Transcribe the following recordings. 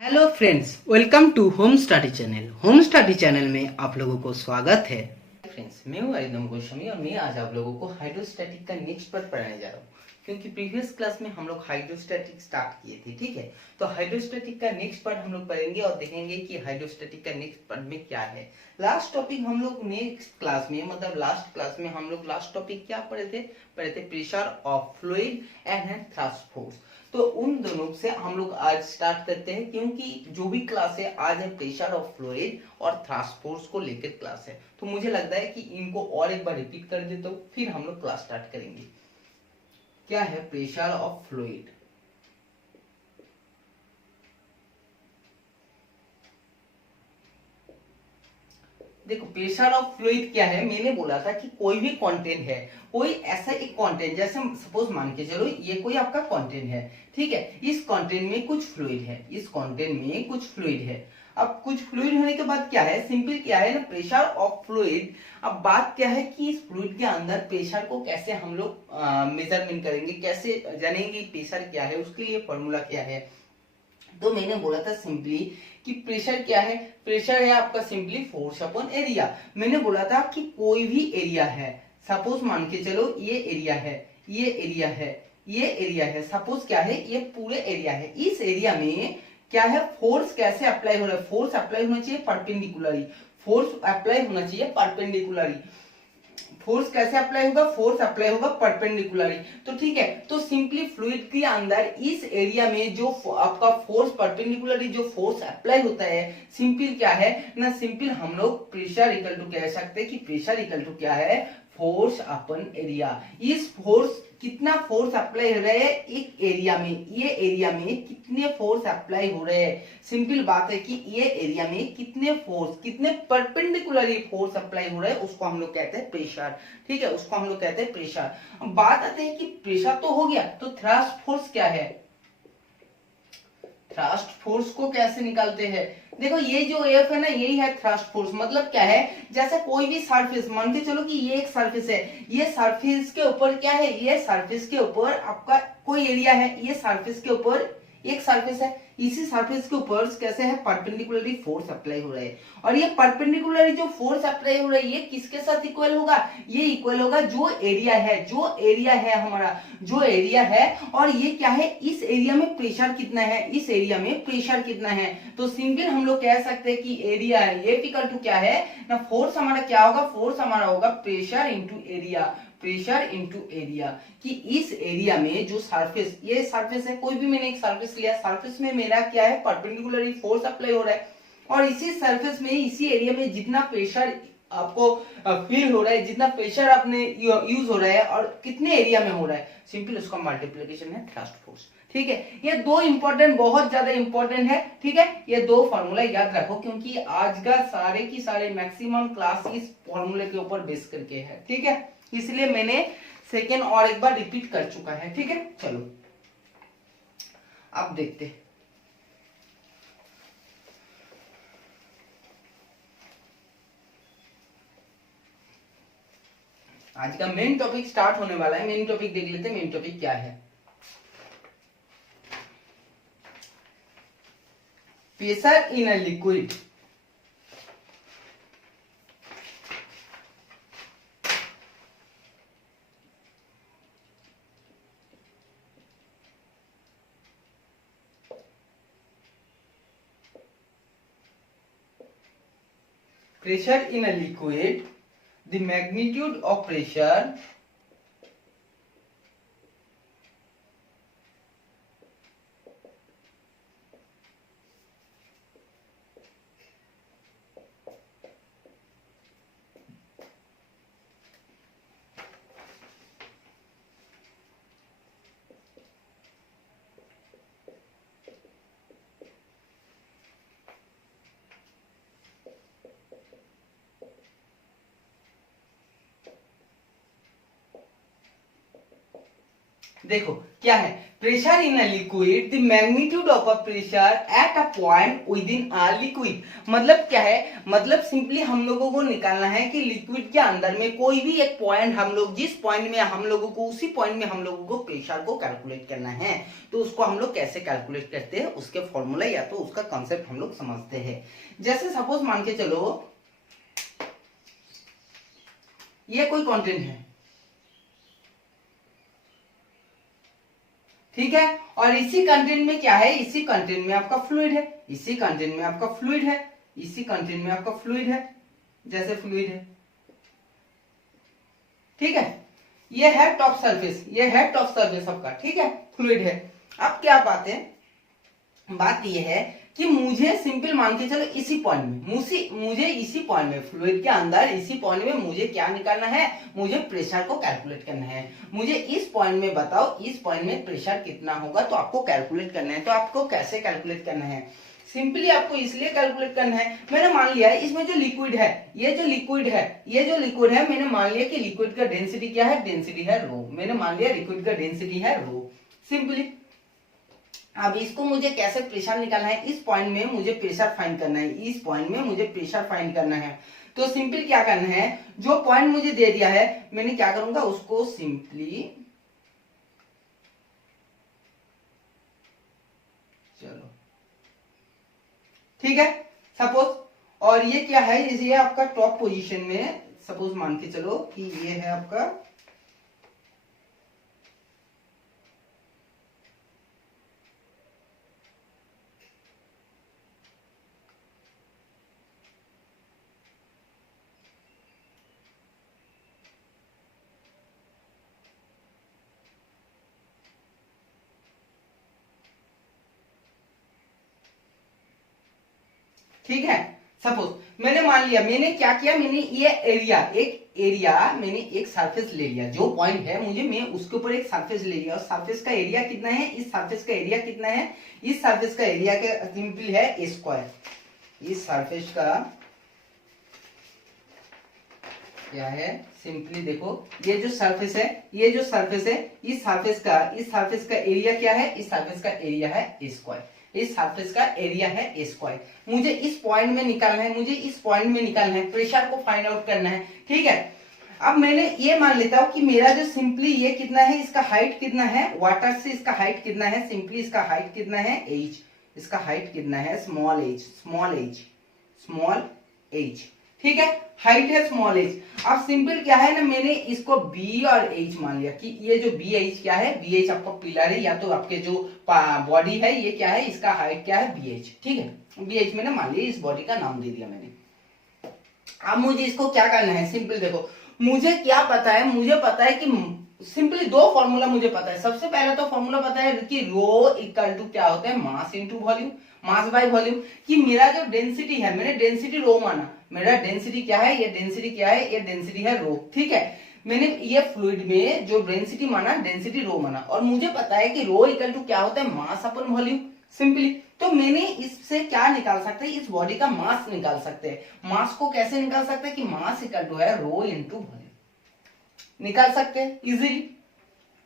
Hello friends, welcome to home study channel. Home study channel में आप लोगों को स्वागत है। फ्रेंड्स, मैं हूं अरिंदम गोस्वामी और मैं आज आप लोगों को हाइड्रोस्टैटिक का नेक्स्ट पार्ट पढ़ाने जा रहा हूं, क्योंकि प्रीवियस क्लास में हम लोग हाइड्रोस्टैटिक स्टार्ट किए थे। ठीक है, तो हाइड्रोस्टैटिक का नेक्स्ट पार्ट हम लोग पढ़ेंगे और देखेंगे कि हाइड्रोस्टैटिक का नेक्स्ट पार्ट में क्या है। लास्ट टॉपिक हम लोग नेक्स्ट क्लास में मतलब लास्ट क्लास में हम लोग लास्ट टॉपिक क्या पढ़े थे pressure of fluid and thrust force. तो उन दोनों से हम लोग आज स्टार्ट करते हैं, क्योंकि जो भी क्लास है आज है प्रेशर ऑफ फ्लूइड और थ्रस्ट फोर्स को लेकर क्लास है। तो मुझे लगता है कि इनको और एक बार रिपीट कर देता हूं, फिर हम लोग क्लास स्टार्ट करेंगे। क्या है प्रेशर ऑफ फ्लूइड? देखो, प्रेशर ऑफ फ्लूइड क्या है, मैंने बोला था कि कोई भी कंटेंट है, कोई ऐसा एक कंटेंट, जैसे सपोज मान के चलो ये कोई आपका कंटेंट है। ठीक है, इस कंटेंट में कुछ फ्लूइड है, इस कंटेंट में कुछ फ्लूइड है। अब कुछ फ्लूइड होने के बाद क्या है, सिंपल क्या है ना, प्रेशर ऑफ फ्लूइड। अब बात क्या है कि इस फ्लूइड के अंदर प्रेशर को कैसे हम लोग मेजरमेंट करेंगे, कैसे जानेंगे प्रेशर क्या है, उसके लिए फॉर्मूला क्या है। तो मैंने बोला था सिंपली कि प्रेशर क्या है, प्रेशर है आपका सिंपली फोर्स अपॉन एरिया। मैंने बोला था कि कोई भी एरिया है, सपोज मान के चलो ये एरिया है, ये एरिया है, ये एरिया है, सपोज क्या है ये पूरे एरिया है। इस एरिया में क्या है, फोर्स कैसे अप्लाई हो रहा है, फोर्स अप्लाई होना चाहिए परपेंडिकुलरली, फोर्स अप्लाई होना चाहिए परपेंडिकुलरली। फोर्स कैसे अप्लाई होगा, फोर्स अप्लाई होगा परपेंडिकुलरली। तो ठीक है, तो सिंपली फ्लूइड के अंदर इस एरिया में जो आपका फोर्स परपेंडिकुलरली जो फोर्स अप्लाई होता है, सिंपल क्या है ना, सिंपल हम लोग प्रेशर इक्वल टू कह सकते हैं कि प्रेशर इक्वल टू क्या है, फोर्स अपन एरिया। इस फोर्स कितना फोर्स अप्लाई हो रहा है एक एरिया में, ये एरिया में कितने फोर्स अप्लाई हो रहे हैं, सिंपल बात है कि ये एरिया में कितने फोर्स, कितने परपेंडिकुलरली फोर्स अप्लाई हो रहे हैं, उसको हम लोग कहते हैं प्रेशर। ठीक है, उसको हम लोग कहते हैं प्रेशर। अब बात आती है कि प्रेशर तो हो गया, तो थ्रस्ट फोर्स क्या है, थ्रस्ट फोर्स को कैसे निकालते हैं। देखो ये जो एफ है ना, यही है थ्रस्ट फोर्स। मतलब क्या है, जैसे कोई भी सरफेस मान के चलो कि ये एक सरफेस है, ये सरफेस के ऊपर क्या है, ये सरफेस के ऊपर आपका कोई एरिया है, ये सरफेस के ऊपर एक सरफेस है, इसी सरफेस के ऊपर कैसे है परपेंडिकुलरली फोर्स अप्लाई हो रहा है। और ये परपेंडिकुलरली जो फोर्स अप्लाई हो रहा है ये किसके साथ इक्वल होगा, ये इक्वल होगा जो एरिया है, जो एरिया है हमारा, जो एरिया है। और ये क्या है, इस एरिया में प्रेशर कितना है, इस एरिया में प्रेशर कितना है। तो सिंपल हम लोग कह सकते हैं कि एरिया है ये इक्वल टू क्या है ना, फोर्स हमारा क्या होगा, फोर्स हमारा होगा pressure into area, pressure into area. कि इस एरिया में जो सरफेस, ये सरफेस है, कोई भी मैंने एक सरफेस लिया, सरफेस में मेरा क्या है परपेंडिकुलरली फोर्स अप्लाई हो रहा है, और इसी सरफेस में इसी एरिया में जितना प्रेशर आपको फील हो रहा है, जितना प्रेशर आपने यूज हो रहा है और कितने एरिया में हो रहा है, सिंपल उसका मल्टीप्लिकेशन है थ्रस्ट फोर्स। ठीक है, ये दो इंपॉर्टेंट, बहुत ज्यादा इंपॉर्टेंट है। ठीक है, ये दो फॉर्मूला याद रखो, क्योंकि आज का सारे की सारे मैक्सिमम क्लास इस फॉर्मूले के ऊपर बेस करके है। ठीक है, इसलिए मैंने सेकेंड और एक बार रिपीट कर चुका है। ठीक है, चलो अब देखते हैं। आज का मेन टॉपिक स्टार्ट होने वाला है। मेन टॉपिक देख लेते हैं, मेन टॉपिक क्या है। Pressure in a liquid. Pressure in a liquid, the magnitude of pressure देखो क्या है, pressure in a liquid, the magnitude of a pressure at a point with in a liquid. मतलब क्या है, मतलब सिंपली हम लोगों को निकालना है कि लिक्विड के अंदर में कोई भी एक पॉइंट, हम लोग जिस पॉइंट में हम लोगों को, उसी पॉइंट में हम लोगों को प्रेशर को कैलकुलेट करना है। तो उसको हम लोग कैसे कैलकुलेट करते हैं, उसके फॉर्मूला या तो उसका कॉन्सेप्ट हम लोग समझते हैं। जैसे सपोज मान के चलो ये कोई कंटेंट है, ठीक है, और इसी कंटेंट में क्या है, इसी कंटेंट में आपका फ्लूइड है, इसी कंटेंट में आपका फ्लूइड है, इसी कंटेंट में आपका फ्लूइड है, जैसे फ्लूइड है, ठीक है। ये है टॉप सरफेस, ये है टॉप सरफेस आपका, ठीक है, फ्लूइड है। अब क्या बात है, बात ये है कि मुझे सिंपल मान के चलो इसी पॉइंट में, मुझे इसी पॉइंट में, फ्लूइड के अंदर इसी पॉइंट में मुझे क्या निकालना है, मुझे प्रेशर को कैलकुलेट करना है। मुझे इस पॉइंट में बताओ, इस पॉइंट में प्रेशर कितना होगा, तो आपको कैलकुलेट करना है। तो आपको कैसे कैलकुलेट करना है, सिंपली आपको इसलिए कैलकुलेट करना है, मैंने मान लिया है इसमें जो लिक्विड है, ये जो लिक्विड है, ये जो लिक्विड है, मैंने मान लिया कि लिक्विड का डेंसिटी क्या है, डेंसिटी है रो। मैंने मान लिया लिक्विड का डेंसिटी है रो, सिंपली। अब इसको मुझे कैसे प्रेशर निकालना है, इस पॉइंट में मुझे प्रेशर फाइंड करना है, इस पॉइंट में मुझे प्रेशर फाइंड करना है। तो सिंपल क्या करना है, जो पॉइंट मुझे दे दिया है, मैंने क्या करूंगा, उसको सिंपली, चलो ठीक है, सपोज, और ये क्या है, ये आपका टॉप पोजीशन में, सपोज मान के चलो कि ये है आपका, ठीक है। सपोज मैंने मान लिया, मैंने क्या किया, मैंने ये एरिया, मैंने एक सरफेस ले लिया, जो पॉइंट है मुझे, मैं उसके ऊपर एक सरफेस ले लिया, और सरफेस का एरिया कितना है, इस सरफेस का एरिया कितना है, इस सरफेस का एरिया का सिंपल है ए स्क्वायर। इस सरफेस का क्या है, सिंपली देखो, ये जो सरफेस है, ये जो सरफेस है, इस सरफेस का एरिया क्या है, इस सरफेस का एरिया है ए स्क्वायर, इस सरफेस का एरिया है ए स्क्वायर। मुझे इस पॉइंट में निकालना है, मुझे इस पॉइंट में निकालना है, प्रेशर को फाइंड आउट करना है, ठीक है। अब मैंने ये मान लेता हूं कि मेरा जो सिंपली ये कितना है, इसका हाइट कितना है, वाटर से इसका हाइट कितना है, सिंपली इसका हाइट कितना है h, इसका हाइट कितना है स्मॉल h, ठीक है, हाइट है स्मॉल h। अब सिंपल क्या है ना, मैंने इसको b और h मान लिया कि ये जो bh क्या है, bh आपका पिलर है, या तो आपके जो बॉडी है ये क्या है, इसका हाइट क्या है bh, ठीक है, bh मैंने मान लिया, इस बॉडी का नाम दे दिया मैंने। अब मुझे इसको क्या करना है, सिंपल देखो, मुझे क्या पता है, मुझे पता है कि सिंपली दो फॉर्मूला मुझे पता है। सबसे पहले तो फॉर्मूला पता है कि रो इक्वल टू क्या होता है, mass into volume, mass by volume. कि मेरा जो डेंसिटी है, मैंने डेंसिटी रो माना, मेरा डेंसिटी क्या है, ये डेंसिटी क्या है, ये डेंसिटी है रो, ठीक है। मैंने ये फ्लूइड में जो डेंसिटी माना, डेंसिटी रो माना, और मुझे पता है कि रो इक्वल टू क्या होता है, मास अपन वॉल्यूम, सिंपली। तो मैंने इससे क्या निकाल सकते हैं, इस बॉडी का मास निकाल सकते हैं। मास को कैसे निकाल सकते हैं कि मास इक्वल टू है रो इनटू वॉल्यूम, निकाल सकते हैं इजीली,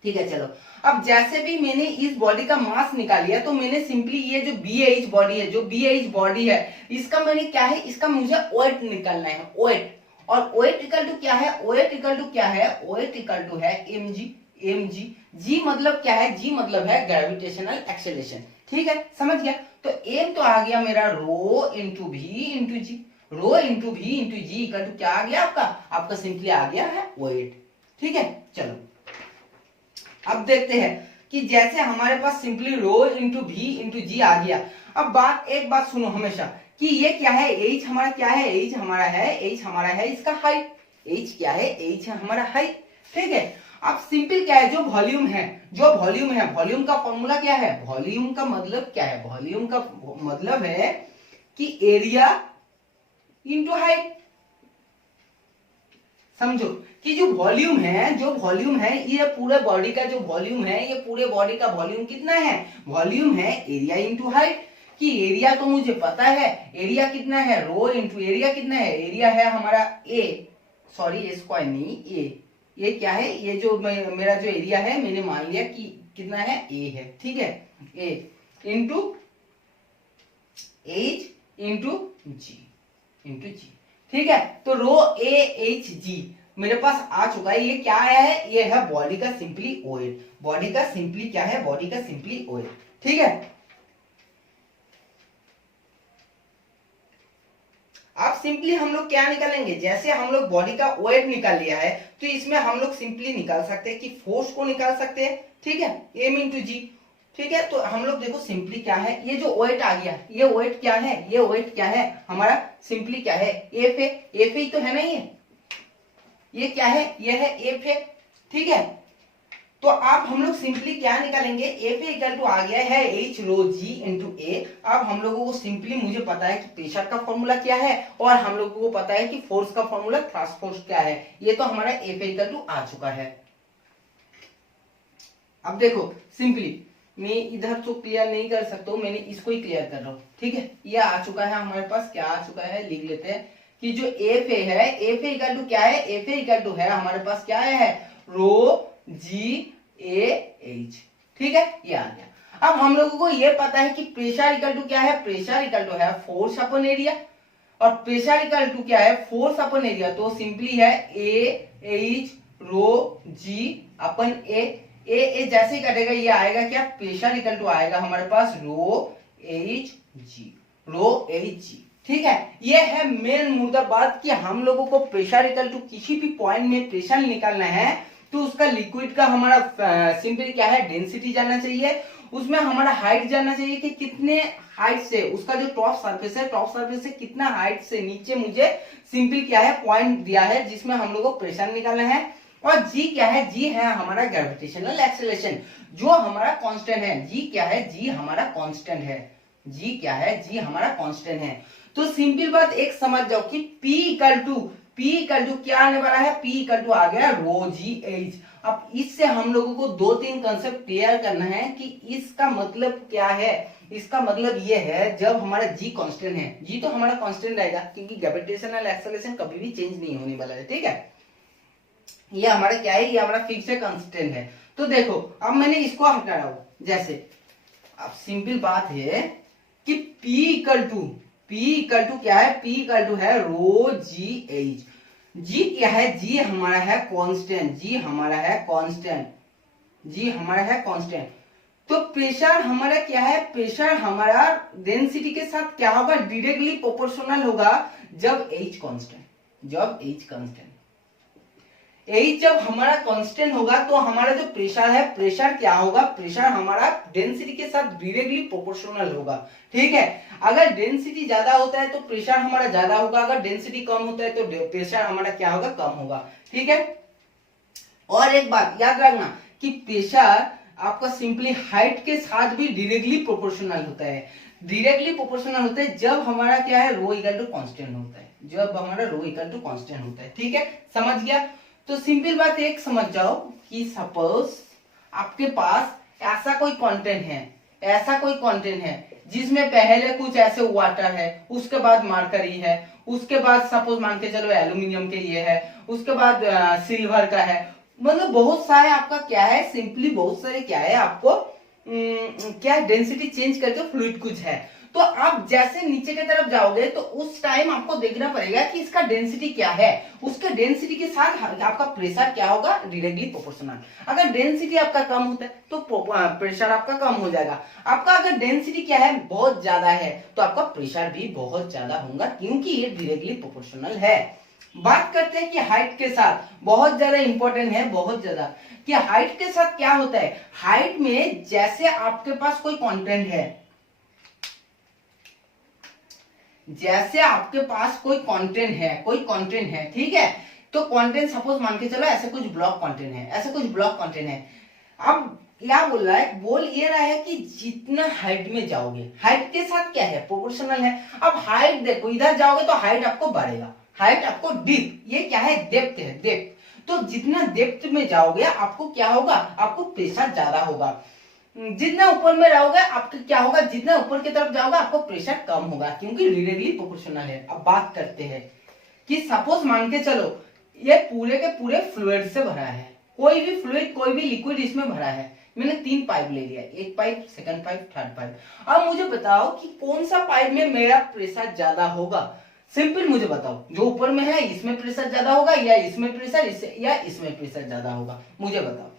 ठीक है। चलो, अब जैसे भी मैंने इस बॉडी का मास निकाल लिया, तो मैंने सिंपली ये जो BH बॉडी है, जो BH बॉडी है, इसका मैंने क्या है, इसका मुझे वेट निकालना है, वेट। और वेट इक्वल टू क्या है, वेट इक्वल टू क्या है, वेट इक्वल टू है mg। g मतलब क्या है, g मतलब है ग्रेविटेशनल एक्सेलरेशन, ठीक है, समझ गया। तो m तो आ गया मेरा rho into v into G, rho into v into G equal to क्या आ गया आपका सिंपली आ गया है वेट, ठीक है। चलो अब देखते हैं कि जैसे हमारे पास सिंपली रो इंटू v इंटू जी आ गया। अब एक बात सुनो हमेशा कि ये क्या है, h हमारा क्या है, h हमारा है इसका हाइट, h क्या है, h हमारा हाइट, ठीक है। अब सिंपल क्या है, जो वॉल्यूम है, वॉल्यूम का फॉर्मूला क्या है, वॉल्यूम का मतलब क्या है, वॉल्यूम का मतलब है कि एरिया इंटू हाइट। समझो कि जो वॉल्यूम है, ये पूरे बॉडी का जो वॉल्यूम है, ये पूरे बॉडी का वॉल्यूम कितना है, वॉल्यूम है एरिया इंटू हाइट। कि एरिया तो मुझे पता है, एरिया कितना है, रो इंटू एरिया कितना है, एरिया है हमारा ए स्क्वायर नहीं, ए क्या है, ये जो मेरा जो एरिया है, मैंने मान लिया कि कितना है, ए है, ठीक है, ए इंटू एच इंटू जी, ठीक है। तो रो ए एच जी मेरे पास आ चुका है। ये क्या है, ये है बॉडी का सिंपली ऑयल, बॉडी का सिंपली क्या है, बॉडी का सिंपली ऑयल, ठीक है। अब सिंपली हम लोग क्या निकालेंगे, जैसे हम लोग बॉडी का वेट निकाल लिया है तो इसमें हम लोग सिंपली निकाल सकते हैं कि फोर्स को निकाल सकते हैं, ठीक है, एम इंटू जी, ठीक है। तो हम लोग देखो सिंपली क्या है, ये जो वेट आ गया, ये वेट क्या है, ये वेट क्या है हमारा, सिंपली क्या है, एफ है, एफ ही तो है ना, ये क्या है, ये है एफ है, ठीक है। तो आप हम लोग सिंपली क्या निकालेंगे, एफ इक्वल टू आ गया है एच रो जी इंटू ए। अब हम लोगों को सिंपली मुझे पता है कि प्रेशर का फॉर्मूला क्या है और हम लोगों को पता है कि फोर्स का फॉर्मूला थ्रस्ट फोर्स क्या है, ये तो हमारा एफ इक्वल टू आ चुका है। अब देखो सिंपली मैं इधर तो क्लियर नहीं कर सकता हूं, मैंने इसको ही क्लियर कर रहा हूं, ठीक है। ये आ चुका है हमारे पास, क्या आ चुका है लिख लेते हैं कि जो एफ है, एफ इक्वल टू क्या है, एफ इक्वल टू है हमारे पास क्या है, रो जी ए एच, ठीक है, ये आ गया। अब हम लोगों को ये पता है कि प्रेशर इक्वल टू क्या है, प्रेशर इक्वल टू है फोर्स अपॉन एरिया, और प्रेशर इक्वल टू क्या है, फोर्स अपॉन एरिया, तो सिंपली है ए एच रो जी अपन ए जैसे ही कटेगा ये आएगा क्या, प्रेशर इक्वल टू आएगा हमारे पास रो एच जी, ठीक है। ये है मेन मुद्दा बात कि हम लोगों को प्रेशर इक्वल टू किसी भी पॉइंट में प्रेशर निकालना है तो उसका लिक्विड का हमारा सिंपल क्या है, डेंसिटी जानना चाहिए, उसमें हमारा हाइट जानना चाहिए कि कितने हाइट से उसका जो टॉप सरफेस है, टॉप सरफेस से कितना हाइट से नीचे मुझे सिंपल क्या है पॉइंट दिया है जिसमें हम लोग को प्रेशर निकालना है। और जी क्या है, जी है हमारा ग्रेविटेशनल एक्सेलरेशन जो हमारा कांस्टेंट है, जी क्या है, जी हमारा कांस्टेंट है, जी क्या है, जी हमारा कांस्टेंट है। तो सिंपल बात एक समझ जाओ कि P इक्वल टू क्या आने वाला है, P इक्वल टू आ गया रो जी एच। अब इससे हम लोगों को दो तीन कंसेप्ट क्लियर करना है कि इसका मतलब क्या है। इसका मतलब ये है जब हमारा जी कांस्टेंट है, जी तो हमारा कांस्टेंट रहेगा क्योंकि ग्रेविटेशनल एक्सेलरेशन कभी भी चेंज नहीं होने वाला है, ठीक है। ये हमारा क्या है, ये हमारा फिक्स कांस्टेंट है। तो देखो अब मैंने इसको हटा रहा हूं, जैसे अब सिंपल बात है कि P इक्वल टू क्या है, P इक्वल टू है रो जी एच। जी क्या है, जी हमारा है कांस्टेंट, जी हमारा है कांस्टेंट, जी हमारा है कांस्टेंट। तो प्रेशर हमारा क्या है, प्रेशर हमारा डेंसिटी के साथ क्या होगा, डायरेक्टली प्रोपोर्शनल होगा जब H कांस्टेंट, जब H कांस्टेंट, H जब हमारा कांस्टेंट होगा तो हमारा जो प्रेशर है, प्रेशर क्या होगा, प्रेशर हमारा डेंसिटी के साथ डायरेक्टली प्रोपोर्शनल होगा, ठीक है। अगर डेंसिटी ज्यादा होता है तो प्रेशर हमारा ज्यादा होगा, अगर डेंसिटी कम होता है तो प्रेशर हमारा क्या होगा, कम होगा, ठीक है। और एक बात याद रखना कि प्रेशर आपका सिंपली हाइट के साथ भी डायरेक्टली प्रोपोर्शनल होता है, डायरेक्टली प्रोपोर्शनल होता है जब हमारा क्या है, रो इक्वल टू कांस्टेंट होता है, जब हमारा रो इक्वल टू कांस्टेंट होता है, ठीक है, समझ गया। तो सिंपल बात एक समझ जाओ कि सपोज आपके पास ऐसा कोई कंटेंट है, ऐसा कोई कंटेंट है जिसमें पहले कुछ ऐसे वाटर है, उसके बाद मरकरी है, उसके बाद सपोज मान के चलो एल्यूमिनियम के ये है, उसके बाद सिल्वर का है, मतलब बहुत सारे आपका क्या है, सिंपली बहुत सारे क्या है आपको क्या डेंसिटी चेंज करके फ्लूइड कुछ है। तो आप जैसे नीचे की तरफ जाओगे तो उस टाइम आपको देखना पड़ेगा कि इसका डेंसिटी क्या है, उसके डेंसिटी के साथ आपका प्रेशर क्या होगा, डायरेक्टली प्रोपोर्शनल। अगर डेंसिटी आपका कम होता है तो प्रेशर आपका कम हो जाएगा, आपका अगर डेंसिटी क्या है, बहुत ज्यादा है तो आपका प्रेशर भी बहुत ज्यादा होगा क्योंकि ये डायरेक्टली प्रोपोर्शनल है। बात करते हैं कि हाइट के साथ, बहुत ज्यादा इंपॉर्टेंट है, बहुत ज्यादा कि हाइट के साथ क्या होता है। हाइट में जैसे आपके पास कोई कंटेंट है, जैसे आपके पास कोई कंटेंट है, कोई कंटेंट है, ठीक है, तो कंटेंट सपोज मान के चलो ऐसे कुछ ब्लॉक कंटेंट है, ऐसे कुछ ब्लॉक कंटेंट है। अब क्या बोल रहा है, बोल ये रहा है कि जितना हाइट में जाओगे, हाइट के साथ क्या है, प्रोपोर्शनल है। अब हाइट देखो, इधर जाओगे तो हाइट आपको बढ़ेगा, हाइट आपको डीप, ये क्या है, डेप्थ है, डेप्थ। तो जितना डेप्थ में जाओगे आपको क्या होगा, आपको प्रेशर ज्यादा होगा। जितना ऊपर में रहोगे आपको क्या होगा, जितना ऊपर की तरफ जाओगे आपको प्रेशर कम होगा क्योंकि डायरेक्टली प्रोपोर्शनल है। अब बात करते हैं कि सपोज मान के चलो ये पूरे के पूरे फ्लूइड से भरा है, कोई भी फ्लूइड, कोई भी लिक्विड इसमें भरा है, मैंने 3 पाइप ले लिया, एक pipe, second pipe, third pipe. अब मुझे बताओ कि कौन सा पाइप में मेरा प्रेशर ज्यादा होगा। सिंपल मुझे बताओ, जो ऊपर में है इसमें प्रेशर ज्यादा होगा या इसमें प्रेशर, या इसमें प्रेशर ज्यादा होगा, मुझे बताओ।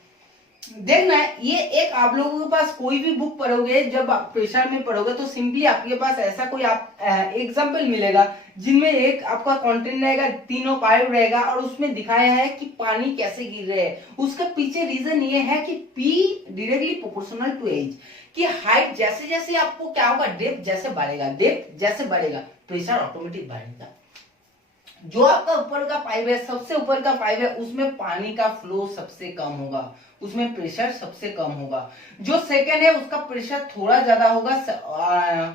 देखना ये एक आप लोगों के पास कोई भी बुक पढ़ोगे, जब आप प्रेशर में पढ़ोगे तो सिंपली आपके पास ऐसा कोई आप एग्जाम्पल मिलेगा जिनमें एक आपका कंटेंट रहेगा, तीनों पाइप रहेगा और उसमें दिखाया है कि पानी कैसे गिर रहे हैं। उसके पीछे रीजन ये है कि P directly proportional to H, कि हाइट जैसे जैसे आपको क्या होगा, डेप्थ जैसे बढ़ेगा, डेप्थ जैसे बढ़ेगा प्रेशर ऑटोमेटिक बढ़ेगा। जो आपका ऊपर का पाइप है, सबसे ऊपर का पाइप है, उसमें पानी का फ्लो सबसे कम होगा, उसमें प्रेशर सबसे कम होगा। जो सेकंड है उसका प्रेशर थोड़ा ज्यादा होगा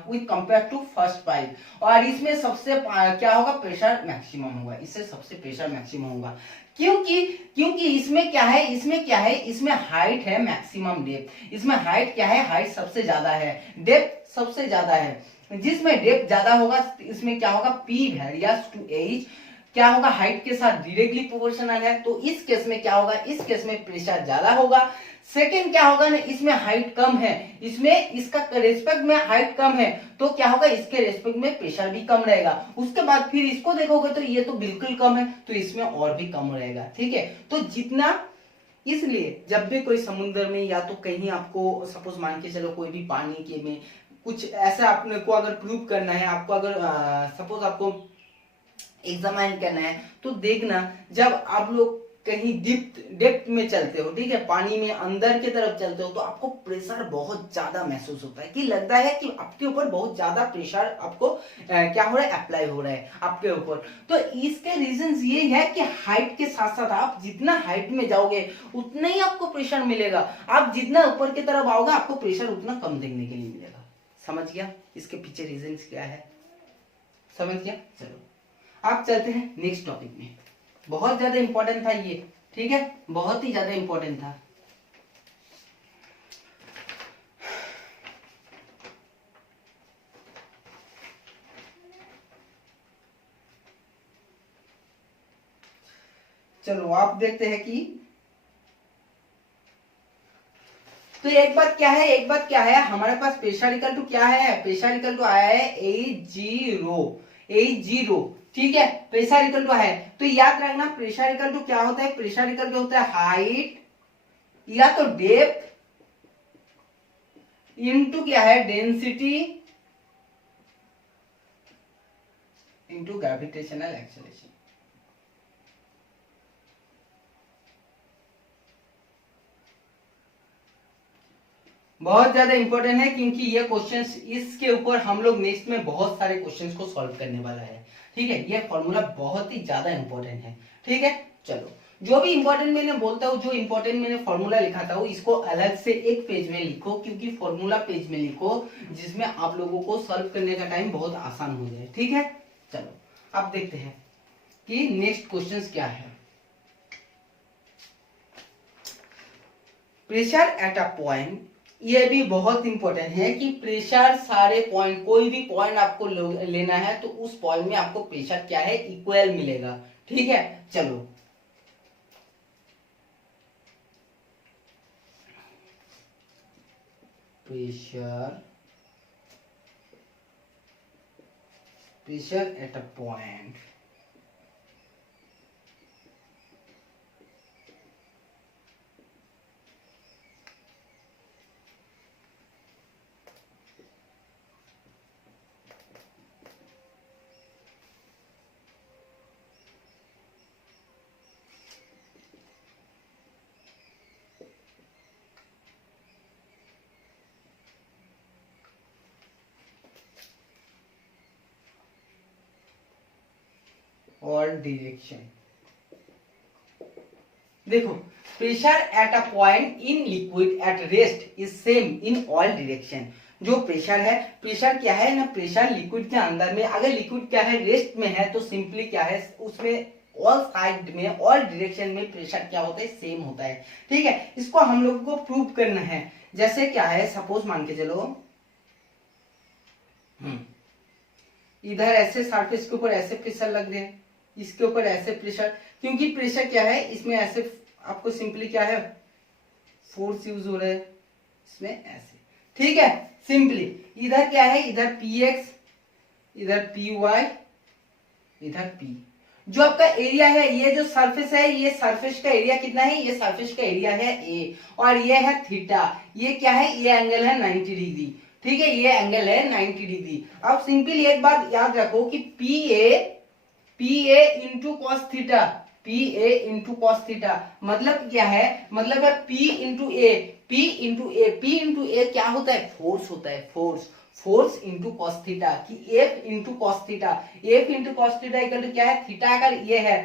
with compare to first pipe, और इसमें सबसे क्या होगा, प्रेशर मैक्सिमम होगा, इससे सबसे प्रेशर मैक्सिमम होगा। क्योंकि इसमें क्या है, इसमें हाइट है मैक्सिमम, डेप्थ इसमें हाइट क्या है, हाइट सबसे ज्यादा है, डेप्थ सबसे ज्यादा है। जिसमें डेप्थ ज्यादा होगा इसमें क्या होगा, P वेरियस टू एज क्या होगा, हाइट के साथ डायरेक्टली प्रोपोर्शनल है, तो इस केस में क्या होगा, इस केस में प्रेशर ज्यादा होगा। सेकंड क्या होगा ना, इसमें हाइट कम है, इसमें इसका रेस्पेक्ट में हाइट कम है, तो क्या होगा, इसके रेस्पेक्ट में प्रेशर भी कम रहेगा। उसके बाद फिर इसको देखोगे तो ये तो बिल्कुल कम है, तो इसमें और भी कम रहेगा। ठीक है, तो जितना, इसलिए जब भी कोई समुद्र में या तो कहीं आपको सपोज मान के चलो कोई भी पानी के में कुछ ऐसा आपने को अगर प्रूव करना है, आपको अगर सपोज आपको एग्जामाइन करना है, तो देखना जब आप लोग कहीं डेप्थ में चलते हो, ठीक है, पानी में अंदर की तरफ चलते हो, तो आपको प्रेशर बहुत ज्यादा महसूस होता है, कि लगता है कि आपके ऊपर बहुत ज्यादा प्रेशर आपको क्या हो रहा है, अप्लाई हो रहा है आपके ऊपर। तो इसके रीजंस ये है कि हाइट के साथ साथ आप जितना हाइट में जाओगे उतना ही आपको प्रेशर मिलेगा, आप जितना ऊपर की तरफ आओगे आपको प्रेशर उतना कम देखने के लिए मिलेगा। समझ गया इसके पीछे रीजंस क्या है, समझ गया। चलो आप चलते हैं नेक्स्ट टॉपिक में, बहुत ज्यादा इंपॉर्टेंट था ये, ठीक है, बहुत ही ज्यादा इंपॉर्टेंट था। चलो आप देखते हैं कि तो एक बात क्या है, हमारे पास प्रेशर इक्वल टू क्या है, प्रेशर इक्वल टू आया है H0, ठीक है, प्रेशर इक्वल टू है, तो याद रखना प्रेशर इक्वल टू क्या होता है, प्रेशर इक्वल टू होता है हाइट या तो डेप्थ इनटू क्या है, डेंसिटी इनटू ग्रेविटेशनल एक्सेलरेशन। बहुत ज्यादा इंपॉर्टेंट है, क्योंकि ये क्वेश्चंस इसके ऊपर हम लोग नेक्स्ट में बहुत सारे क्वेश्चंस को सॉल्व करने वाला है। ठीक है, ये फॉर्मूला बहुत ही ज्यादा इंपॉर्टेंट है। ठीक है, चलो जो भी इंपॉर्टेंट मैंने बोलता हूँ, जो इंपॉर्टेंट मैंने फॉर्मूला लिखा था इसको अलग से एक पेज में लिखो, क्योंकि फॉर्मूला पेज में लिखो जिसमें आप लोगों को सॉल्व करने का टाइम बहुत आसान हो जाए। ठीक है, चलो अब देखते हैं कि नेक्स्ट क्वेश्चन क्या है। प्रेशर एट अ पॉइंट, ये भी बहुत इंपॉर्टेंट है कि प्रेशर सारे पॉइंट, कोई भी पॉइंट आपको लेना है तो उस पॉइंट में आपको प्रेशर क्या है, इक्वल मिलेगा। ठीक है, चलो प्रेशर एट अ पॉइंट, और डायरेक्शन। देखो pressure at a point in liquid at rest is same in all direction. जो प्रेशर है, प्रेशर क्या है ना, प्रेशर लिक्विड के अंदर में, अगर लिक्विड क्या है, रेस्ट में है, तो सिंपली क्या है, उसमें ऑल साइड में, ऑल डायरेक्शन में प्रेशर क्या होता है, सेम होता है। ठीक है, इसको हम लोगों को प्रूव करना है। जैसे क्या है, सपोज मान के चलो इधर ऐसे सरफेस के ऊपर ऐसे प्रेशर लग रहे हैं, इसके ऊपर ऐसे प्रेशर, क्योंकि प्रेशर क्या है इसमें ऐसे, आपको सिंपली क्या है, फोर्स यूज हो रहा है इसमें ऐसे, ठीक है। सिंपली इधर क्या है, इधर पी एक्स, इधर पी वाई, इधर पी। जो आपका एरिया है, ये जो सरफेस है, ये सरफेस का एरिया कितना है, ये सरफेस का एरिया है ए, और ये है थीटा। ये क्या है, ये एंगल है 90 डिग्री, ठीक है, ये एंगल है 90 डिग्री। अब सिंपल एक बात याद रखो कि P A into cos theta, P A into cos theta मतलब क्या है, मतलब है P into A, P into A, P into A क्या होता है, फोर्स होता है, फोर्स इंटू कॉस थीटा, कि F into cos theta, F into cos theta equal to क्या है, थीटा अगर ये है,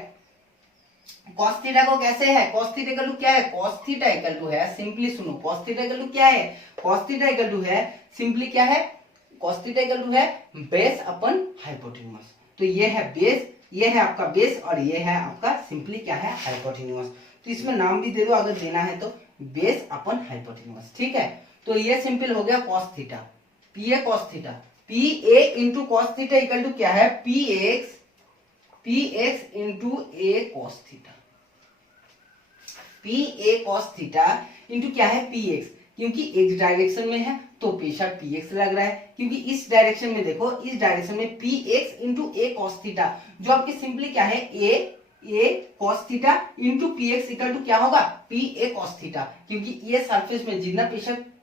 कॉस थीटा को कैसे है, कॉस थीटा इक्वल टू क्या है, कॉस थीटा इक्वल टू है, सिंपली सुनो, कॉस थीटा इक्वल टू क्या है, कॉस थीटा इक्वल टू है सिंपली क्या है, कॉस थीटा इक्वल टू है बेस अपन हाइपोटेन्यूज। तो ये है बेस, ये है आपका बेस, और ये है आपका सिंपली क्या है, हाइपोटेन्यूज। तो इसमें नाम भी दे दो अगर देना है तो, बेस अपन हाइपोटेन्यूज, ठीक है। तो ये सिंपल हो गया cos theta, P A cos theta, P A into cos theta equal to क्या है, P X into A cos theta, P A cos theta into क्या है, पी एक्स, क्योंकि एक्स डायरेक्शन में है तो प्रेशर पी एक्स लग रहा है, क्योंकि इस डायरेक्शन में देखो, इस डायरेक्शन में P X into A cos theta, जो आपकी सिंपली क्या है, A cos theta into P X equal to क्या होगा, पी ए कॉस थीटा, क्योंकि ये सरफेस में जितना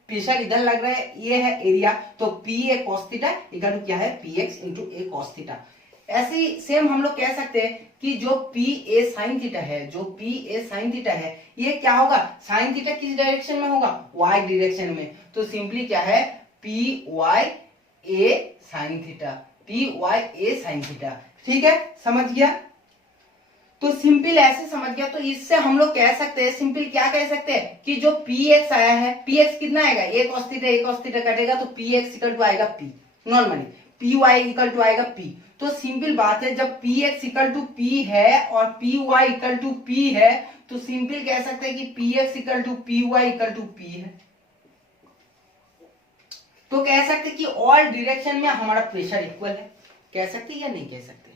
प्रेशर इधर लग रहा है, ये है एरिया, तो P A cos theta equal to क्या है, P X into A cos theta. ऐसे ही सेम हम लोग कह सकते हैं कि जो पी ए साइन थीटा है, जो पी ए साइन थीटा है, ये क्या होगा, साइन थीटा किस डायरेक्शन में होगा, वाई डायरेक्शन में, तो सिंपली क्या है, पी वाई ए साइन थीटा, पी वाई ए साइन थीटा, ठीक है, समझ गया। तो सिंपल ऐसे समझ गया, तो इससे हम लोग कह सकते हैं, सिंपल क्या कह सकते हैं कि जो पी एक्स आया है, पी एक्स कितना आएगा, ए कॉस थीटा कटेगा तो पी एक्स इक्वल टू आएगा P, normally P Y equal to आएगा पी। तो सिंपल बात है, जब P X equal to P है और P Y equal to P है, तो सिंपल कह सकते हैं कि P X equal to P Y equal to P है। तो कह सकते कि ऑल डायरेक्शन में हमारा प्रेशर इक्वल है, कह सकते या नहीं कह सकते।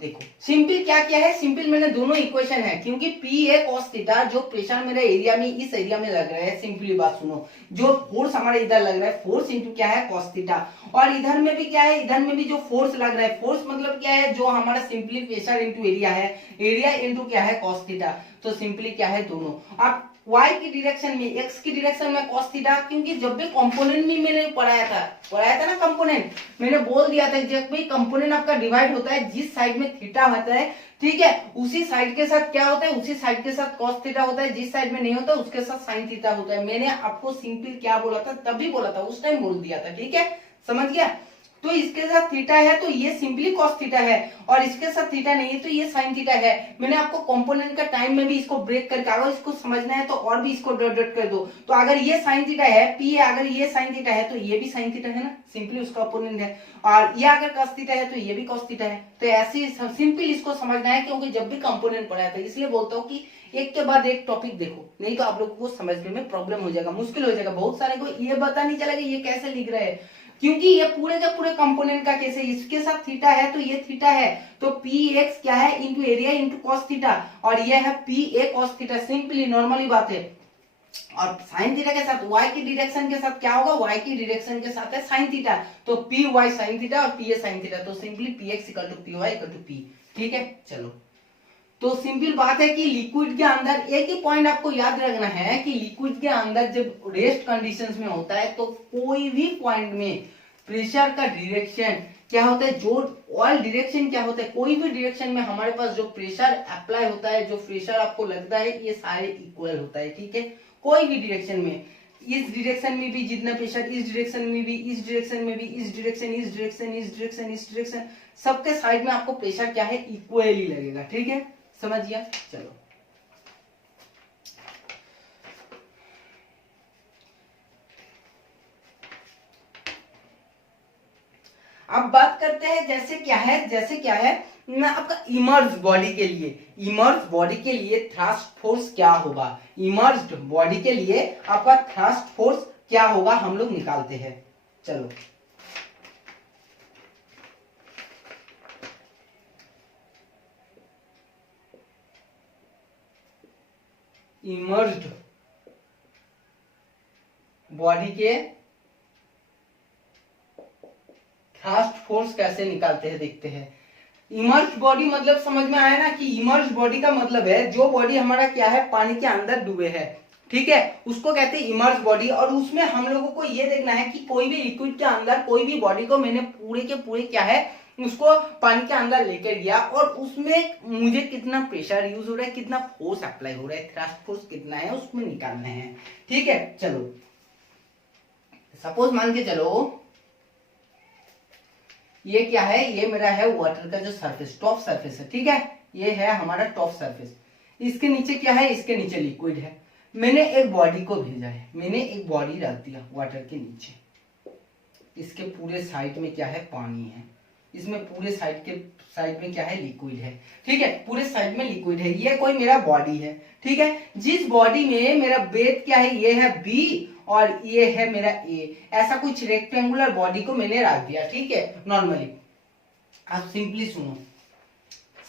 देखो सिंपल क्या क्या है, सिंपल मैंने दोनों इक्वेशन है, क्योंकि पी ए कॉस थीटा जो प्रेशर मेरे एरिया में, इस एरिया में लग रहा है, सिंपली बात सुनो, जो फोर्स हमारे इधर लग रहा है, फोर्स इंटू क्या है, कॉस थीटा, और इधर में भी क्या है, इधर में भी जो फोर्स लग रहा है, फोर्स मतलब क्या है, जो हमारा सिंपली प्रेशर इंटू एरिया है, एरिया इंटू क्या है, कॉस थीटा, तो सिंपली क्या है दोनों। अब y की डायरेक्शन में, x की डायरेक्शन में cos थीटा, क्योंकि जब भी कंपोनेंट में मैंने पढ़ाया था ना कंपोनेंट, मैंने बोल दिया था जब भी कंपोनेंट आपका डिवाइड होता है, जिस साइड में थीटा होता है, ठीक है, उसी साइड के साथ क्या होता है, उसी साइड के साथ cos थीटा होता है, जिस साइड में नहीं होता उसके साथ sin थीटा होता है। मैंने आपको सिंपल क्या बोला था, तभी बोला था, उस टाइम बोल दिया था, ठीक है, समझ गया। तो इसके साथ थीटा है तो ये सिंपली कॉस थीटा है, और इसके साथ थीटा नहीं है तो ये साइन थीटा है। मैंने आपको कंपोनेंट का टाइम में भी इसको ब्रेक करके, अगर इसको समझना है तो और भी इसको डॉट डॉट कर दो, तो अगर ये साइन थीटा है, पी अगर ये साइन थीटा है तो ये भी साइन थीटा है ना, सिंपली उसका अपोनेंट है, और ये अगर कॉस थीटा है तो ये भी कॉस थीटा है। तो ऐसे सिंपल इसको समझना है, क्योंकि जब भी कंपोनेंट पढ़ाया था, इसलिए बोलता हूँ कि एक के बाद एक टॉपिक देखो, नहीं तो आप लोगों को समझने में प्रॉब्लम हो जाएगा, मुश्किल हो जाएगा। बहुत सारे को ये पता नहीं चला कि ये कैसे लिख रहे हैं, क्योंकि ये पूरे के पूरे कंपोनेंट का केस है, इसके साथ थीटा है तो ये थीटा है, तो पी एक्स क्या है, into area into cos theta, और ये है P A cos theta, simply normally बात है। और साइन थीटा के साथ y की डायरेक्शन के साथ क्या होगा, y की डायरेक्शन के साथ है साइन थीटा, तो पी वाई साइन थीटा और पी ए साइन थीटा, तो simply P X equal to P Y equal to P, ठीक है। चलो, तो सिंपल बात है कि लिक्विड के अंदर एक ही पॉइंट आपको याद रखना है कि लिक्विड के अंदर जब रेस्ट कंडीशंस में होता है, तो कोई भी पॉइंट में प्रेशर का डायरेक्शन क्या होता है, जो ऑल डायरेक्शन क्या होता है, कोई भी डायरेक्शन में हमारे पास जो प्रेशर अप्लाई होता है, जो प्रेशर आपको लगता है, ये सारे इक्वल होता है, ठीक है। कोई भी डायरेक्शन में, इस डायरेक्शन में भी जितना प्रेशर, इस डायरेक्शन में भी, इस डायरेक्शन में भी, इस डायरेक्शन, इस डायरेक्शन, इस डायरेक्शन, इस डायरेक्शन, सबके साइड में आपको प्रेशर क्या है, इक्वली लगेगा, ठीक है, समझ गया। चलो, अब बात करते हैं जैसे क्या है ना आपका इमर्ज बॉडी के लिए, इमर्ज बॉडी के लिए थ्रस्ट फोर्स क्या होगा, इमर्ज्ड बॉडी के लिए आपका थ्रस्ट फोर्स क्या होगा, हम लोग निकालते हैं। चलो, इमर्ज्ड बॉडी के थ्रस्ट फोर्स कैसे निकालते हैं देखते हैं। इमर्ज्ड बॉडी मतलब समझ में आया ना कि इमर्ज्ड बॉडी का मतलब है जो बॉडी हमारा क्या है, पानी के अंदर डूबे है, ठीक है, उसको कहते हैं इमर्ज्ड बॉडी। और उसमें हम लोगों को ये देखना है कि कोई भी लिक्विड के अंदर कोई भी बॉडी को मैंने पूरे के पूरे क्या है उसको पानी के अंदर लेकर गया और उसमें मुझे कितना प्रेशर यूज हो रहा है, कितना फोर्स अप्लाई हो रहा है, थ्रस्ट फोर्स कितना है उसमें निकालना है, ठीक है। चलो सपोज मान के चलो ये क्या है, ये मेरा है वाटर का जो सरफेस, टॉप सरफेस है, ठीक है, ये है हमारा टॉप सरफेस। इसके नीचे क्या है, इसके नीचे लिक्विड है। मैंने एक बॉडी को भेजा है, मैंने एक बॉडी रख दिया वाटर के नीचे, इसके पूरे साइड में क्या है, पानी है, इसमें पूरे साइड में क्या है, लिक्विड है, ठीक है, पूरे साइड में लिक्विड है। ये कोई मेरा बॉडी है, ठीक है, जिस बॉडी में मेरा बेस क्या है, ये है बी और ये है मेरा ए, ऐसा कुछ रेक्टेंगुलर बॉडी को मैंने रख दिया, ठीक है। नॉर्मली आप सिंपली सुनो,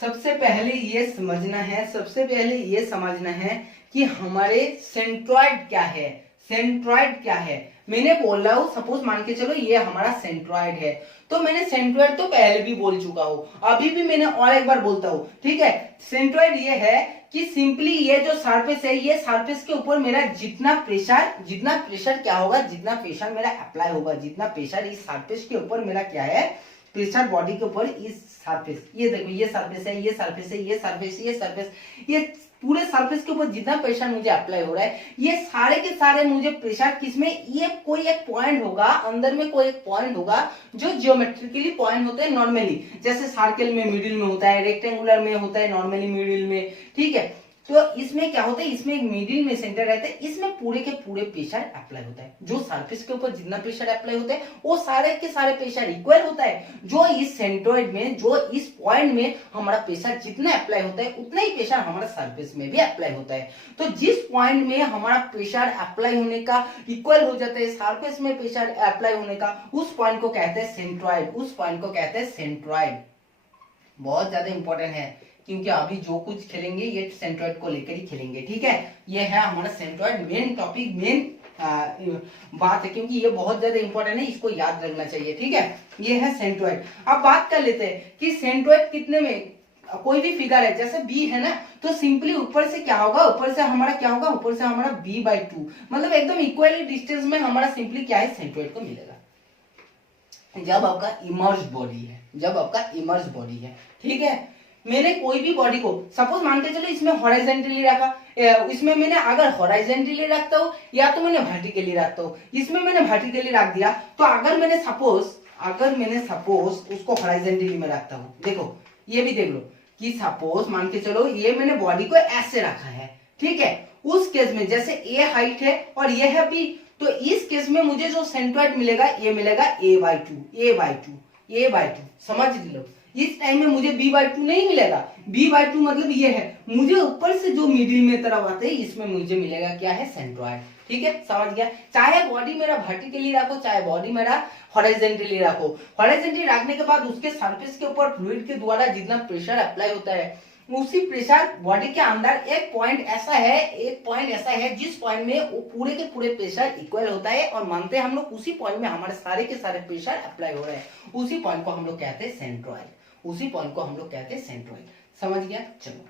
सबसे पहले ये समझना है कि हमारे सेंट्रॉइड क्या है, सेंट्रॉइड क्या है। मैंने बोल रहा हूं सपोज मान के चलो ये हमारा सेंट्रॉइड है, तो मैंने सेंट्रॉइड तो पहले भी बोल चुका हूं, अभी भी मैंने और एक बार बोलता हूं, ठीक है। सेंट्रॉइड ये है कि सिंपली ये जो सरफेस है, ये सरफेस के ऊपर मेरा जितना प्रेशर क्या होगा, जितना प्रेशर मेरा अप्लाई होगा, जितना प्रेशर इस सरफेस के ऊपर मेरा क्या है, प्रेशर बॉडी के ऊपर इस सरफेस, ये देखो ये सरफेस है, ये सरफेस है, ये सरफेस, ये सरफेस, ये पूरे सरफेस के ऊपर जितना प्रेशर मुझे अप्लाई हो रहा है, ये सारे के सारे मुझे प्रेशर किसमें, ये कोई एक पॉइंट होगा, अंदर में कोई एक पॉइंट होगा जो जियोमेट्रिकली पॉइंट होते हैं नॉर्मली, जैसे सर्कल में मिडिल में होता है, रेक्टेंगुलर में होता है नॉर्मली मिडिल में, ठीक है। तो इसमें क्या होता है, इसमें एक मिडिल में सेंटर रहता है, इसमें पूरे के पूरे प्रेशर अप्लाई होता है। जो सरफेस के ऊपर जितना प्रेशर अप्लाई होता है वो सारे के सारे प्रेशर इक्वल होता है। जो इस सेंट्रॉइड में, जो इस पॉइंट में हमारा प्रेशर जितना अप्लाई होता है उतना ही प्रेशर हमारा सरफेस में भी अप्लाई होता है। तो जिस पॉइंट में हमारा प्रेशर अप्लाई होने का इक्वल हो जाता है सरफेस में प्रेशर अप्लाई होने का, उस पॉइंट को कहते हैं सेंट्रॉइड, उस पॉइंट को कहते हैं सेंट्रॉइड। बहुत ज्यादा इंपॉर्टेंट है क्योंकि अभी जो कुछ खेलेंगे ये सेंट्रॉइड को लेकर ही खेलेंगे, ठीक है। ये है हमारा सेंट्रॉइड, मेन टॉपिक, मेन बात है, क्योंकि ये बहुत ज्यादा इंपॉर्टेंट है, इसको याद रखना चाहिए, ठीक है। ये है सेंट्रॉइड। अब बात कर लेते हैं कि सेंट्रॉइड कितने में, कोई भी फिगर है जैसे बी है ना, तो सिंपली ऊपर से क्या होगा, ऊपर से हमारा क्या होगा, ऊपर से हमारा b/2, मतलब एकदम इक्वली डिस्टेंस में हमारा सिंपली क्या है, सेंट्रॉइड को मिलेगा जब आपका इमर्ज्ड बॉडी है, जब आपका इमर्ज्ड बॉडी है, ठीक है। मैंने कोई भी बॉडी को सपोज मान के चलो इसमें हॉरिजॉन्टली रखा, इसमें मैंने अगर हॉरिजॉन्टली रखता हूँ या तो मैंने वर्टिकली रखता हूँ, इसमें मैंने वर्टिकली रख दिया, तो अगर मैंने सपोज उसको हॉरिजॉन्टली में रखता हूँ, देखो ये भी देख लो कि सपोज मान के चलो ये मैंने बॉडी को ऐसे रखा है, ठीक है। उस केस में जैसे ए हाइट है और ये है बी, तो इस केस में मुझे जो सेंट्रॉइड मिलेगा ये मिलेगा a/2, समझ लो। इस टाइम में मुझे b/2 नहीं मिलेगा, b/2 मतलब ये है, मुझे ऊपर से जो मिडिल में तरफ आते हैं इसमें मुझे मिलेगा क्या है, सेंट्रॉइड, ठीक है, समझ गया। चाहे बॉडी मेरा वर्टिकली रखो, चाहे बॉडी मेरा हॉरिजॉन्टली रखो, हॉरिजॉन्टली रखने के बाद उसके सरफेस के ऊपर फ्लूइड के द्वारा जितना प्रेशर अप्लाई होता है, उसी प्रेशर बॉडी के अंदर एक पॉइंट ऐसा है जिस पॉइंट में वो पूरे के पूरे प्रेशर इक्वल होता है, और मानते हैं हम लोग उसी पॉइंट में हमारे सारे के सारे प्रेशर अप्लाई हो रहे हैं, उसी पॉइंट को हम लोग कहते हैं सेंट्रॉइड, उसी पॉइंट को हम लोग कहते हैं सेंट्रॉइड, समझ गया। चलो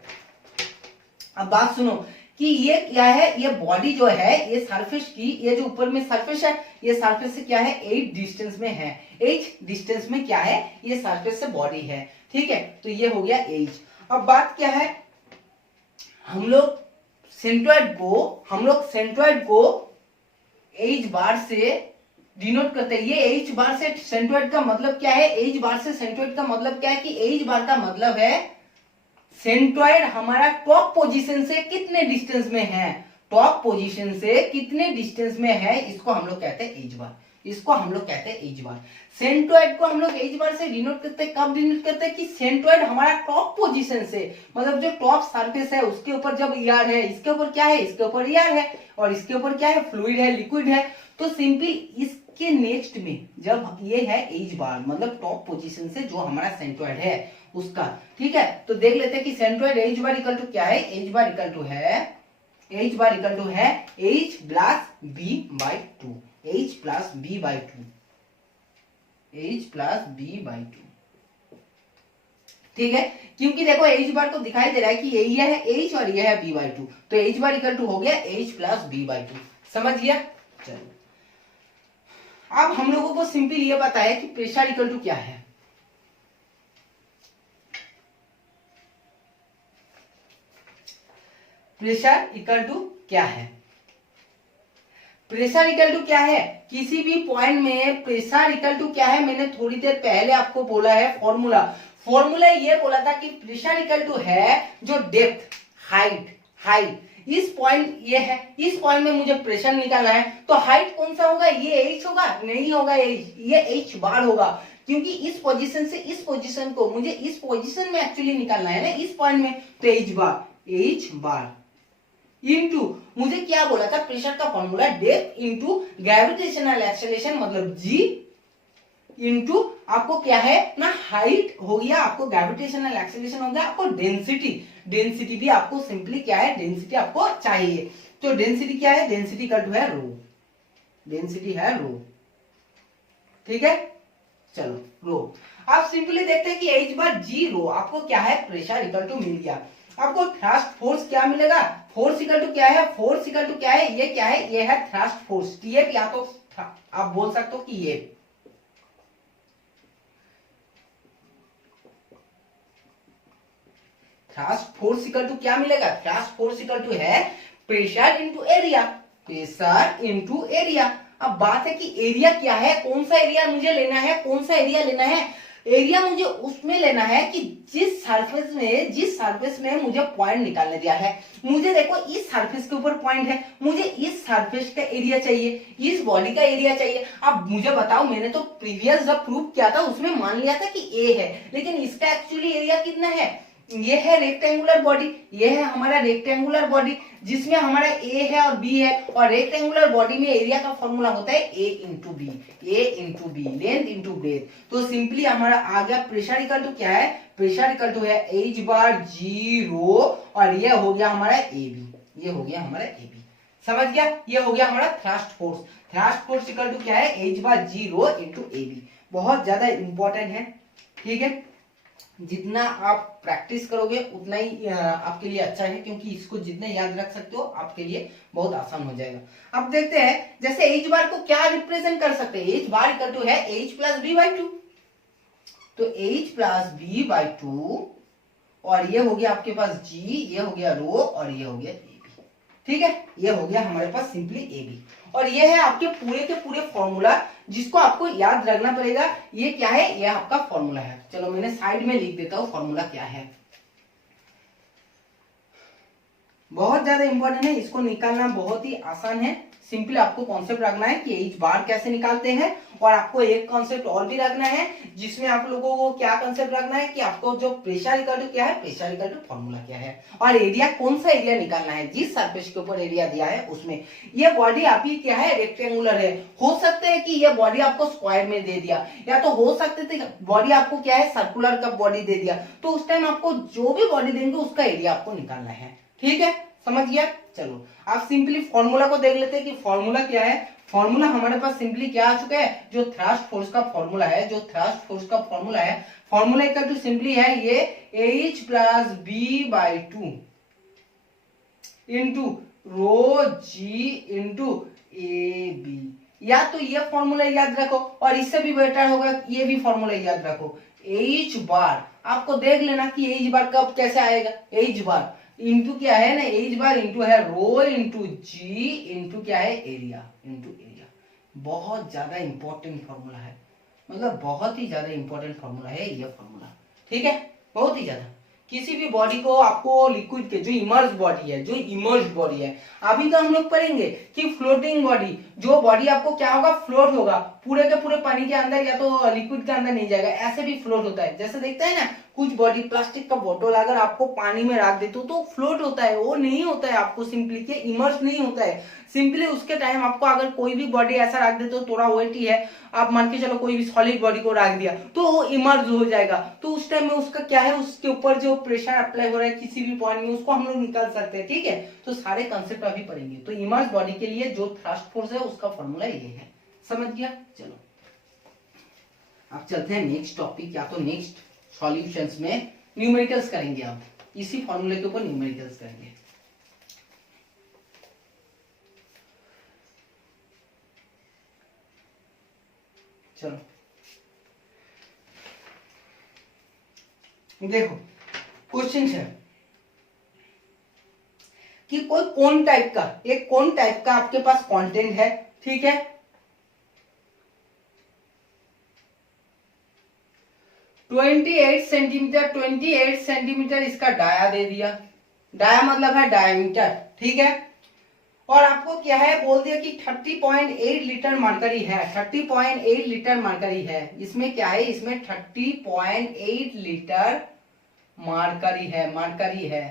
अब बात सुनो कि ये क्या है, ये बॉडी जो है, ये सरफेस की, ये जो ऊपर में सरफेस है, ये सरफेस से क्या है, 8 डिस्टेंस में है, 8 डिस्टेंस में क्या है, ये सरफेस से बॉडी है, ठीक है। तो ये हो गया एज। अब बात क्या है, हम लोग सेंट्रॉइड को एच बार से डिनोट करते हैं। ये एच बार से सेंट्रॉइड का मतलब क्या है, एच बार से सेंट्रॉइड का मतलब क्या है कि एच बार का मतलब है सेंट्रॉइड हमारा टॉप पोजीशन से कितने डिस्टेंस में है, टॉप पोजीशन से कितने डिस्टेंस में है, इसको हम लोग कहते हैं एच बार, इसको हम लोग कहते हैं एच बार। सेंट्रॉइड को हम लोग एच बार से डिनोट करते हैं, कब डिनोट करते हैं कि सेंट्रॉइड हमारा टॉप पोजीशन से, मतलब जो टॉप सरफेस है उसके ऊपर जब ईआर है, इसके ऊपर क्या है, इसके ऊपर ईआर है, और इसके ऊपर क्या है, फ्लूइड है, लिक्विड है, तो सिंपली इसके नेक्स्ट में जब ये है एच बार, मतलब टॉप पोजीशन से जो हमारा सेंट्रॉइड है उसका, ठीक है। तो देख लेते हैं कि centroid H bar equal to क्या है, एच बार इक्वल टू है H plus B/2, H plus B by two, H plus B by two. ठीक है, क्योंकि देखो H बार को दिखाई दे रहा है कि ये है H और ये है B बाई टू, तो H बार इक्वल टू हो गया H plus B by to. समझ गया? चलो अब हम लोगों को सिंपल ये बताया कि प्रेशर इक्वल टू क्या है। प्रेशर इक्वल टू क्या है? प्रेशर इक्वल टू क्या है? किसी भी पॉइंट में प्रेशर इक्वल टू क्या है, मैंने थोड़ी देर पहले आपको बोला है फॉर्मूला। फॉर्मूला ये बोला था कि प्रेशर इक्वल टू है जो डेप्थ, हाइट, इस पॉइंट ये है, इस पॉइंट में मुझे प्रेशर निकालना है, तो हाइट कौन सा होगा? ये H होगा? नहीं होगा H, ये H बार होगा, क्योंकि इस पोजीशन से इस पोजीशन को मुझे इस पोजीशन में एक्चुअली निकालना है ना, इस पॉइंट में, तो H बार इनटू मुझे क्या बोला था? प्रेशर का formula depth into gravitational acceleration, मतलब G इनटू आपको क्या है ना, हाइट हो गया, आपको ग्रेविटेशनल एक्सेलरेशन हो गया, आपको डेंसिटी भी आपको सिंपली क्या है, डेंसिटी आपको चाहिए। तो डेंसिटी क्या है? डेंसिटी का है रो, डेंसिटी है रो। ठीक है, चलो रो। आप सिंपली देखते हैं कि H बार G रो, आपको क्या है? प्रेशर इक्वल टू मिल गया। आपको थ्रस्ट फोर्स क्या मिलेगा? फोर्स इक्वल टू क्या है? फोर्स इक्वल टू क्या है? ये क्या है? ये है थ्रस्ट फोर्स, TF, या तो आप बोल सकते हो कि ये थ्रस्ट फोर्स इक्वल टू क्या मिलेगा? थ्रस्ट फोर्स इक्वल टू है pressure into area, pressure into area. अब बात है कि एरिया क्या है, कौन सा एरिया मुझे लेना है, कौन सा एरिया लेना है? एरिया मुझे उसमें लेना है कि जिस सरफेस में मुझे पॉइंट निकालने दिया है। मुझे देखो इस सरफेस के ऊपर पॉइंट है, मुझे इस सरफेस का एरिया चाहिए, इस बॉडी का एरिया चाहिए। अब मुझे बताओ, मैंने तो प्रीवियस जब प्रूव किया था उसमें मान लिया था कि ए है, लेकिन इसका एक्चुअली एरिया कितना है? ये है रेक्टेंगुलर बॉडी, ये है हमारा रेक्टेंगुलर बॉडी जिसमें हमारा ए है और बी है, और रेक्टेंगुलर बॉडी में एरिया का फॉर्मूला होता है A into B, length into breadth. तो सिंपली हमारा आ गया प्रेशर इक्वल टू क्या है? प्रेशर इक्वल टू है H बार G रो, और ये हो गया हमारा ए बी, ये हो गया हमारा ए बी। समझ गया? ये हो गया हमारा thrust force. Thrust force equal to क्या है? H bar G rho into A B. बहुत ज्यादा इंपॉर्टेंट है। ठीक है, जितना आप प्रैक्टिस करोगे उतना ही आपके लिए अच्छा है, क्योंकि इसको जितना याद रख सकते हो आपके लिए बहुत आसान हो जाएगा। अब देखते हैं, जैसे H बार को क्या रिप्रेजेंट कर सकते हैं? H बार इक्वल टू है H plus B by to, तो H plus B by to, और ये हो गया आपके पास G, ये हो गया रो, और ये हो गया AB। ठीक है, ये हो गया हमारे पास सिंपली AB, और ये है आपके पूरे के पूरे फॉर्मूला जिसको आपको याद रखना पड़ेगा। ये क्या है? ये आपका फॉर्मूला है। चलो मैंने साइड में लिख देता हूं फॉर्मूला क्या है। बहुत ज्यादा इंपॉर्टेंट है, इसको निकालना बहुत ही आसान है। सिंपली आपको कॉन्सेप्ट रखना है कि H बार कैसे निकालते हैं, और आपको एक कॉन्सेप्ट और भी रखना है जिसमें आप लोगों को क्या कॉन्सेप्ट रखना है कि आपको जो प्रेशर इक्वल टू क्या है, प्रेशर इक्वल टू फॉर्मूला क्या है, और एरिया कौन सा एरिया निकालना है जिस सरफेस के ऊपर एरिया दिया है उसमें। ये बॉडी आपकी क्या है? रेक्टेंगुलर है। हो सकता है कि ये बॉडी आपको स्क्वायर में दे दिया, या तो हो सकते थे बॉडी आपको क्या है, सर्कुलर का बॉडी दे दिया, तो उस टाइम आपको जो भी बॉडी देंगे उसका एरिया आपको निकालना है। ठीक है, समझ गया? चलो आप सिंपली फॉर्मूला को देख लेते हैं कि फॉर्मूला क्या है। फॉर्मूला हमारे पास सिंपली क्या आ चुका है? जो थ्रस्ट फोर्स का फॉर्मूला है, जो थ्रस्ट फोर्स का फॉर्मूला है, फॉर्मूला इक्वल टू सिंपली है ये H plus B by two into rho G into A B. या तो ये फॉर्मूला याद रखो, और इससे भी बेटर होगा ये भी फॉर्मूला याद रखो। H बार आपको देख लेना कि H बार कब कैसे आएगा। H बार इंटू क्या है ना, H बार इंटू है रो इंटू जी इंटू क्या है, एरिया इंटू एरिया। बहुत ज्यादा इंपॉर्टेंट फॉर्मूला है, मतलब बहुत ही ज्यादा इंपॉर्टेंट फॉर्मूला है ये फॉर्मूला। ठीक है, बहुत ही ज्यादा। किसी भी बॉडी को आपको लिक्विड के जो इमर्ज बॉडी है, जो इमर्ज बॉडी है, अभी तो हम लोग पढ़ेंगे कि फ्लोटिंग बॉडी, जो बॉडी आपको क्या होगा, फ्लोट होगा पूरे के पूरे पानी के अंदर या तो लिक्विड के अंदर नहीं जाएगा, ऐसे भी फ्लोट होता है। जैसे देखते हैं ना कुछ बॉडी, प्लास्टिक का बोतल अगर आपको पानी में रख देते हो तो फ्लोट होता है, वो नहीं होता है आपको सिंपली के इमर्ज नहीं होता है। सिंपली उसके टाइम आपको अगर कोई भी बॉडी ऐसा रख देते हो, थोड़ा वेटी है, आप मान के चलो कोई भी सॉलिड बॉडी को रख दिया तो वो इमर्ज हो जाएगा, तो उस टाइम में उसका क्या है, उसके ऊपर जो प्रेशर अप्लाई हो रहा है किसी भी पॉइंट में उसको हम लोग निकाल सकते हैं। ठीक है, तो सारे कंसेप्ट अभी पढ़ेंगे। तो इमर्ज बॉडी के लिए जो थ्रस्ट फोर्स है उसका फॉर्मूला ये है। समझ गया। चलो अब चलते हैं नेक्स्ट टॉपिक या तो नेक्स्ट सॉल्यूशंस में न्यूमेरिकल्स करेंगे। अब इसी फॉर्मूले के ऊपर न्यूमेरिकल्स करेंगे। चलो देखो क्वेश्चन है कि कोई कोन टाइप का, एक कोन टाइप का आपके पास कंटेंट है, ठीक है। 28 सेंटीमीटर इसका डाया दे दिया। डाया मतलब है डायमीटर, ठीक है। और आपको क्या है बोल दिया कि 30.8 लीटर मरकरी है। 30.8 लीटर मरकरी है। इसमें क्या है, इसमें 30.8 लीटर मरकरी है, मरकरी है।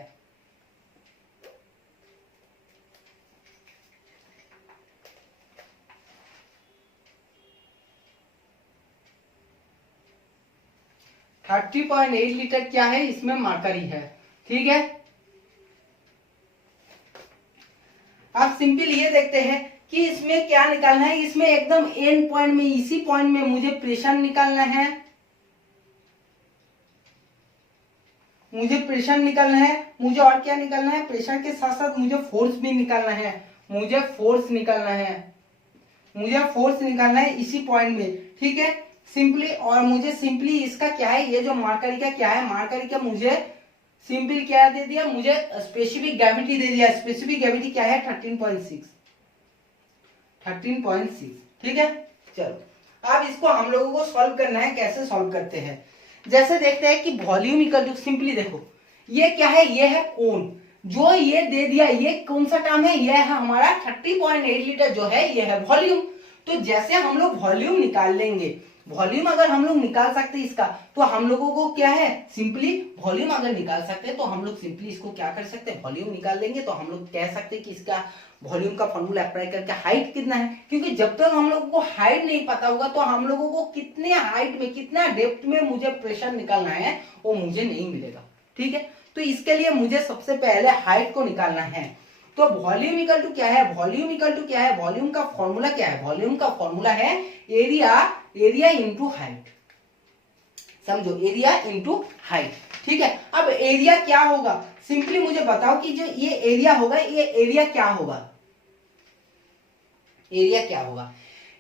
थर्टी 30.8 लीटर क्या है, इसमें मरकरी है, ठीक है। आप सिंपल ये देखते हैं कि इसमें क्या निकालना है, इसमें एकदम एंड पॉइंट में, इसी पॉइंट में मुझे प्रेशर निकालना है, मुझे प्रेशर निकालना है, मुझे और क्या निकालना है, प्रेशर के साथ साथ मुझे फोर्स भी निकालना है, मुझे फोर्स निकालना है, मुझे फोर्स निकालना है इसी पॉइंट में, ठीक है सिंपली। और मुझे सिंपली इसका क्या है, ये जो मरकरी का क्या है, मरकरी का मुझे सिंपल क्या दे दिया, मुझे स्पेसिफिक ग्रेविटी दे दिया। स्पेसिफिक ग्रेविटी क्या है 13.6, 13.6, ठीक है। चलो अब इसको हम लोगों को सॉल्व करना है। कैसे सॉल्व करते हैं, जैसे देखते हैं कि वॉल्यूम इक्वल टू, सिंपली देखो ये क्या है, ये है कोन, जो ये दे दिया, ये कौन सा टर्म है, ये है हमारा 30.8 लीटर जो है, ये है वॉल्यूम। तो जैसे हम लोग वॉल्यूम निकाल लेंगे, वॉल्यूम अगर हम लोग निकाल सकते हैं इसका, तो हम लोगों को क्या है, सिंपली वॉल्यूम अगर निकाल सकते हैं तो हम लोग सिंपली इसको क्या कर सकते हैं, वॉल्यूम निकाल लेंगे। तो हम लोग कह सकते हैं कि इसका वॉल्यूम का फॉर्मूला अप्लाई करके हाइट कितना है, क्योंकि जब तक हम लोगों को हाइट नहीं पता होगा तो हम लोगों को कितने हाइट में, कितना डेप्थ में मुझे प्रेशर निकालना है वो मुझे नहीं मिलेगा, ठीक है। तो इसके लिए मुझे सबसे पहले हाइट को निकालना है। तो वॉल्यूम इक्वल टू क्या है, वॉल्यूम इक्वल टू क्या है, वॉल्यूम का फॉर्मूला क्या है, वॉल्यूम का फॉर्मूला है एरिया, एरिया इंटू हाइट, समझो एरिया इंटू हाइट, ठीक है। अब एरिया क्या होगा, सिंपली मुझे बताओ कि जो ये एरिया होगा, ये एरिया क्या होगा, एरिया क्या होगा,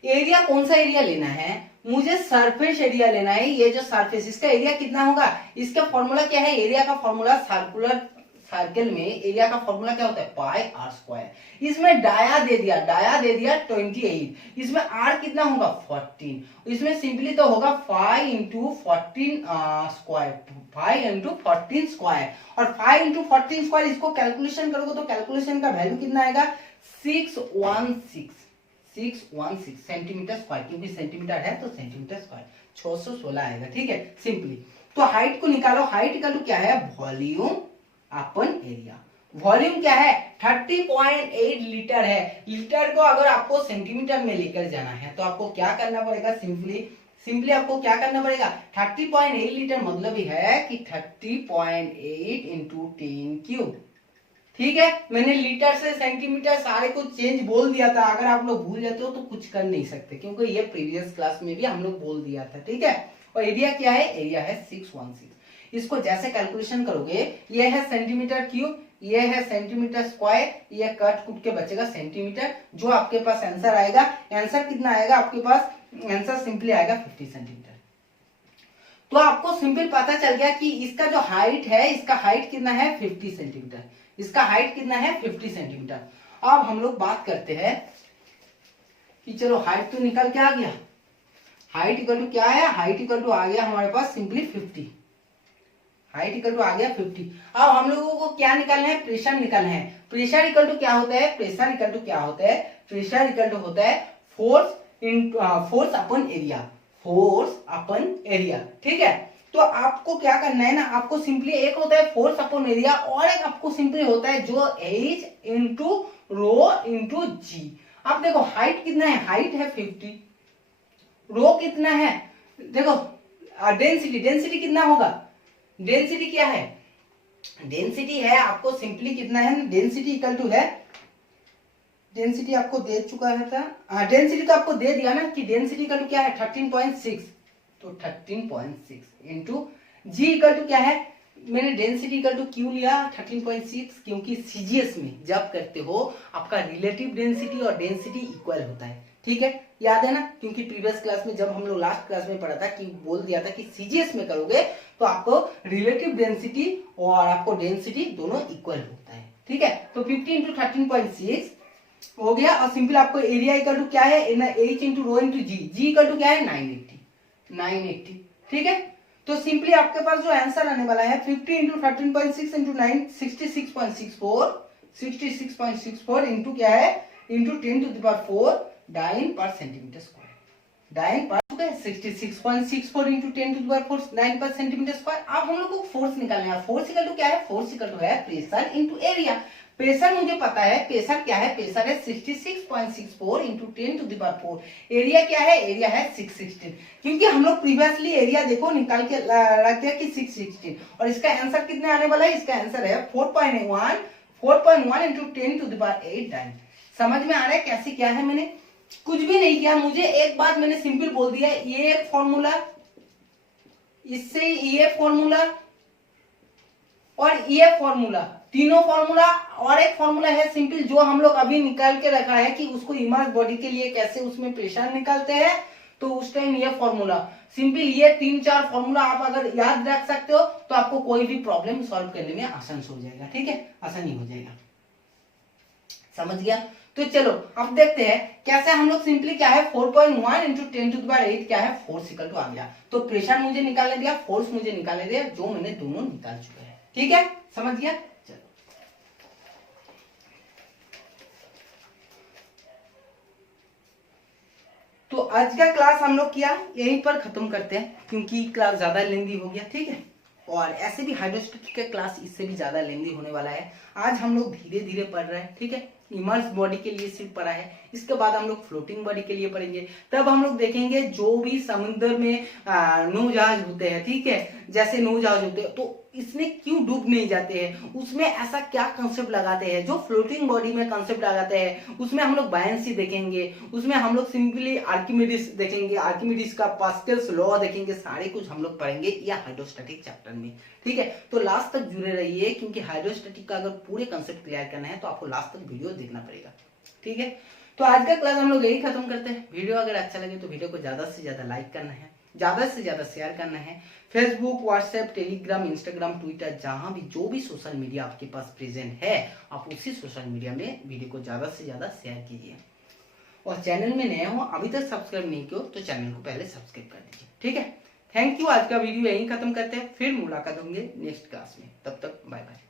एरिया कौन सा एरिया लेना है, मुझे सरफेस एरिया लेना है। ये जो सरफेस, इसका एरिया कितना होगा, इसका फॉर्मूला क्या है, एरिया का फॉर्मूला सर्कुलर सर्कल में एरिया का फॉर्मूला क्या होता है, पाई आर स्क्वायर। इसमें डाया दे दिया, डाया दे दिया 28, इसमें आर कितना होगा 14, इसमें सिंपली तो होगा 5 इंटू 14 स्क्वायर, 5 इंटू 14 स्क्वायर। और 5 इंटू 14 स्क्वायर इसको कैलकुलेशन करोगे तो कैलकुलेशन का वैल्यू कितना आएगा 616 सेंटीमीटर स्क्वायर, क्योंकि सेंटीमीटर है तो सेंटीमीटर स्क्वायर 616 आएगा, ठीक है सिंपली। तो हाइट को निकालो, हाइट का क्या है, वॉल्यूम अपन एरिया। वॉल्यूम क्या है 30.8 लीटर है। लीटर को अगर आपको सेंटीमीटर में लेकर जाना है तो आपको क्या करना पड़ेगा, सिंपली आपको क्या करना पड़ेगा, 30.8 लीटर मतलब ही है कि 30.8 इंटू 10 क्यूब, ठीक है। मैंने लीटर से सेंटीमीटर सारे कुछ चेंज बोल दिया था, अगर आप लोग भूल जाते हो तो कुछ कर नहीं सकते, क्योंकि ये प्रीवियस क्लास में भी हम लोग बोल दिया था, ठीक है। और एरिया क्या है, एरिया है 616। इसको जैसे कैलकुलेशन करोगे, ये है सेंटीमीटर क्यूब, ये है सेंटीमीटर स्क्वायर, ये कट कुट के बचेगा सेंटीमीटर। जो आपके पास आंसर आएगा, आंसर कितना आएगा आपके पास, आंसर सिंपली आएगा 50 सेंटीमीटर। तो आपको सिंपल पता चल गया कि इसका जो हाइट है, इसका हाइट कितना है 50 सेंटीमीटर, इसका हाइट कितना है 50 सेंटीमीटर। अब हम लोग बात करते हैं कि चलो हाइट तो निकल के आ गया, हाइट इक्वल टू क्या है, हाइट इक्वल टू आ गया हमारे पास सिंपली 50, हाइट इक्वल टू आ गया 50। अब हम लोगों को क्या निकालना है, प्रेशर निकालना है। प्रेशर इक्वल टू क्या होता है, प्रेशर इक्वल टू क्या होता है, प्रेशर इक्वल टू होता है फोर्स अपन एरिया, फोर्स अपन एरिया, ठीक है। तो आपको क्या करना है ना, आपको सिंपली एक होता है फोर्स अपन एरिया और एक आपको सिंपली होता है जो H इंटू रो इंटू जी। आप देखो हाइट कितना है, हाइट है 50, रो कितना है, देखो डेंसिटी, डेंसिटी कितना होगा, डेंसिटी क्या है, डेंसिटी है आपको सिंपली कितना है, डेंसिटी इक्वल टू है, डेंसिटी आपको दे चुका है था, डेंसिटी तो आपको दे दिया ना कि डेंसिटी इक्वल टू क्या है 13.6, तो 13.6 इंटू जी इक्वल टू क्या है, मैंने डेंसिटी इक्वल टू क्यों लिया 13.6, क्योंकि सीजीएस में जब करते हो आपका रिलेटिव डेंसिटी और डेंसिटी इक्वल होता है, ठीक है, याद है ना, क्योंकि प्रीवियस क्लास में जब हम लोग लास्ट क्लास में पढ़ा था कि बोल दिया था कि सीजीएस में करोगे तो आपको रिलेटिव डेंसिटी और आपको डेंसिटी दोनों इक्वल होता है, ठीक है। तो 50 इंटू 13.6 हो गया, और सिंपल आपको एरिया इक्वल टू क्या है h into rho into G equal to क्या है 980, ठीक है। तो सिंपली आपके पास जो आंसर आने वाला है 50 इंटू 13.6 इंटू 9 66.64 इंटू क्या है into 10 to the power 4 dyne per centimetre square, dyne per 66.64 into 10 to the power 4 9 पर सेंटीमीटर स्क्वायर। अब हम लोग को फोर्स निकालना है, फोर्स इक्वल टू क्या है, फोर्स इक्वल टू है प्रेशर इंटू एरिया। प्रेशर मुझे पता है, प्रेशर क्या है, प्रेशर है 66.64 into 10 to the power 4, area क्या है, एरिया है 616, क्योंकि हम लोग प्रीवियसली एरिया देखो निकाल के रख दिया कि 616, और इसका आंसर कितने आने वाला है, इसका आंसर है 4.1 into 10 to the power 8 dyne. समझ में आ रहा है कैसे क्या है, मैंने कुछ भी नहीं किया, मुझे एक बात मैंने सिंपल बोल दिया, ये एक फॉर्मूला, इससे ये फॉर्मूला और ये फॉर्मूला, तीनों फॉर्मूला, और एक फॉर्मूला है सिंपल जो हम लोग अभी निकाल के रखा है कि उसको इमर्स बॉडी के लिए कैसे उसमें प्रेशर निकालते हैं, तो उस टाइम ये फॉर्मूला सिंपल, ये 3-4 फॉर्मूला आप अगर याद रख सकते हो तो आपको कोई भी प्रॉब्लम सॉल्व करने में आसान हो जाएगा, ठीक है, आसानी हो जाएगा, समझ गया। तो चलो अब देखते हैं कैसे हम लोग सिंपली क्या है 4.1 इंटू 10 टू द पावर 8 क्या है फोर्स इक्वल टू आ गया, तो प्रेशर मुझे निकालने दिया, फोर्स मुझे निकालने दिया, जो मैंने दोनों निकाल चुके हैं, ठीक है, समझ गया। चलो तो आज का क्लास हम लोग किया यहीं पर खत्म करते हैं, क्योंकि क्लास ज्यादा लेंदी हो गया, ठीक है, और ऐसे भी हाइड्रोस्टैटिक का क्लास इससे भी ज्यादा लेंदी होने वाला है। आज हम लोग धीरे धीरे पढ़ रहे हैं, ठीक है, इमर्स बॉडी के लिए सिर्फ पढ़ा है, इसके बाद हम लोग फ्लोटिंग बॉडी के लिए पढ़ेंगे, तब हम लोग देखेंगे जो भी समुद्र में नौजहाज होते हैं, ठीक है, जैसे नौजहाज होते हैं तो इसमें क्यों डूब नहीं जाते हैं, उसमें ऐसा क्या कंसेप्ट लगाते हैं जो फ्लोटिंग बॉडी में कंसेप्ट लगाते हैं, उसमें हम लोग बायंसी देखेंगे, उसमें हम लोग सिंपली आर्किमिडीज देखेंगे, आर्किमिडीज का पास्कल्स लॉ देखेंगे, सारे कुछ हम लोग पढ़ेंगे या हाइड्रोस्टैटिक चैप्टर में, ठीक है। तो लास्ट तक जुड़े रहिए, क्योंकि हाइड्रोस्टैटिक का अगर पूरे कंसेप्ट क्लियर करना है तो आपको लास्ट तक वीडियो देखना पड़ेगा, ठीक है। तो आज का क्लास हम लोग यही खत्म करते हैं। वीडियो अगर अच्छा लगे तो वीडियो को ज्यादा से ज्यादा लाइक करना है, ज्यादा से ज्यादा शेयर करना है, Facebook, WhatsApp, Telegram, Instagram, Twitter, जहां भी जो भी सोशल मीडिया आपके पास प्रेजेंट है आप उसी सोशल मीडिया में वीडियो को ज्यादा से ज्यादा शेयर कीजिए, और चैनल में नए हो अभी तक सब्सक्राइब नहीं किया तो चैनल को पहले सब्सक्राइब कर दीजिए, ठीक है। थैंक यू, आज का वीडियो यहीं खत्म करते हैं, फिर मुलाकात होंगे नेक्स्ट क्लास में, तब तक बाय बाय।